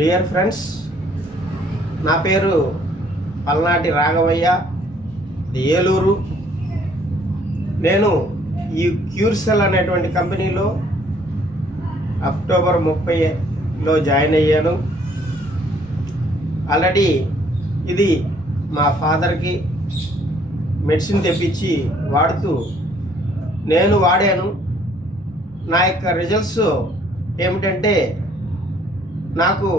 Dear friends, నా పేరు పల్నాటి రాఘవయ్య, ఇది ఏలూరు. నేను ఈ క్యూర్సెల్ అనేటువంటి కంపెనీలో అక్టోబర్ 30లో జాయిన్ అయ్యాను. ఆల్రెడీ ఇది మా ఫాదర్కి మెడిసిన్ తెప్పించి వాడుతూ నేను వాడాను. నా యొక్క రిజల్ట్స్ ఏమిటంటే, నాకు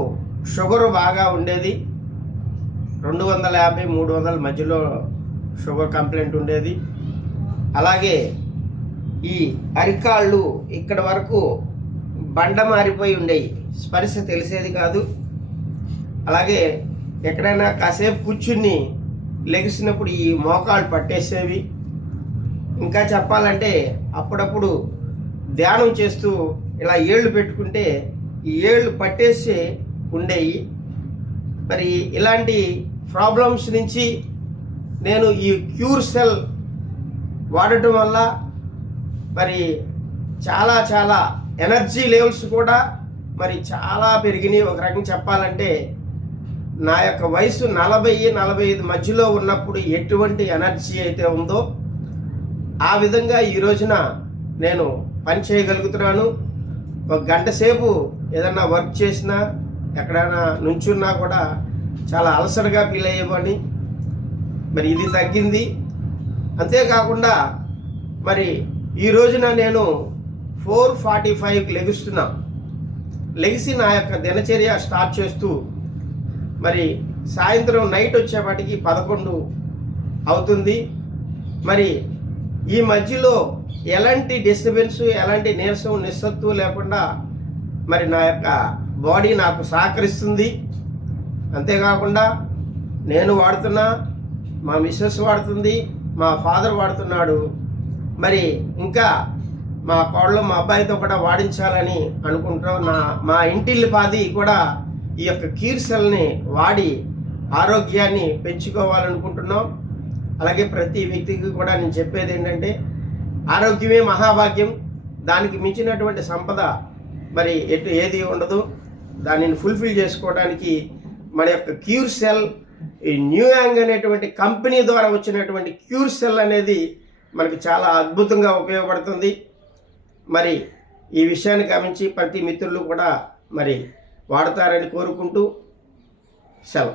షుగర్ బాగా ఉండేది, 250-300 మధ్యలో షుగర్ కంప్లైంట్ ఉండేది. అలాగే ఈ అరికాళ్ళు ఇక్కడ వరకు బండ మారిపోయి ఉండేవి, స్పర్శ తెలిసేది కాదు. అలాగే ఎక్కడైనా కాసేపు కూర్చుని లెగిసినప్పుడు ఈ మోకాళ్ళు పట్టేసేవి. ఇంకా చెప్పాలంటే అప్పుడప్పుడు ధ్యానం చేస్తూ ఇలా ఏళ్ళు పెట్టుకుంటే ఈ ఏళ్ళు పట్టేసి ఉండేవి. మరి ఇలాంటి ప్రాబ్లమ్స్ నుంచి నేను ఈ క్యూర్సెల్ వాడటం వల్ల మరి చాలా ఎనర్జీ లెవెల్స్ కూడా మరి చాలా పెరిగినాయి. ఒక రకంగా చెప్పాలంటే నా యొక్క వయసు 40-45 మధ్యలో ఉన్నప్పుడు ఎటువంటి ఎనర్జీ అయితే ఉందో ఆ విధంగా ఈ రోజున నేను పని చేయగలుగుతున్నాను. ఒక గంట సేపు ఏదన్నా వర్క్ చేసినా, ఎక్కడైనా నుంచున్నా కూడా చాలా అలసటగా ఫీల్ అయ్యేవాడిని. మరి ఇది తగ్గింది. అంతేకాకుండా మరి ఈ రోజున నేను 4:45కి లెగుస్తున్నా. లెగిసి నా యొక్క దినచర్య స్టార్ట్ చేస్తూ మరి సాయంత్రం నైట్ వచ్చేపాటికి 11 అవుతుంది. మరి ఈ మధ్యలో ఎలాంటి డిస్టర్బెన్స్, ఎలాంటి నీరసం, నిస్సత్తు లేకుండా మరి నా యొక్క బాడీ నాకు సహకరిస్తుంది. అంతేకాకుండా నేను వాడుతున్నా, మా మిస్సెస్ వాడుతుంది, మా ఫాదర్ వాడుతున్నాడు. మరి ఇంకా మా కోడలు, మా అబ్బాయితో కూడా వాడించాలని అనుకుంటున్నాం. మా ఇంటిల్లిపాది కూడా ఈ యొక్క క్యూర్సెల్ని వాడి ఆరోగ్యాన్ని పెంచుకోవాలనుకుంటున్నాం. అలాగే ప్రతి వ్యక్తికి కూడా నేను చెప్పేది ఏంటంటే, ఆరోగ్యమే మహాభాగ్యం. దానికి మించినటువంటి సంపద మరి ఏది ఉండదు. దానిని ఫుల్ఫిల్ చేసుకోవడానికి మన యొక్క క్యూర్సెల్, ఈ న్యూ యాంగ్ అనేటువంటి కంపెనీ ద్వారా వచ్చినటువంటి క్యూర్సెల్ అనేది మనకి చాలా అద్భుతంగా ఉపయోగపడుతుంది. మరి ఈ విషయాన్ని గమనించి ప్రతి మిత్రులు కూడా మరి వాడతారని కోరుకుంటూ సెలవు.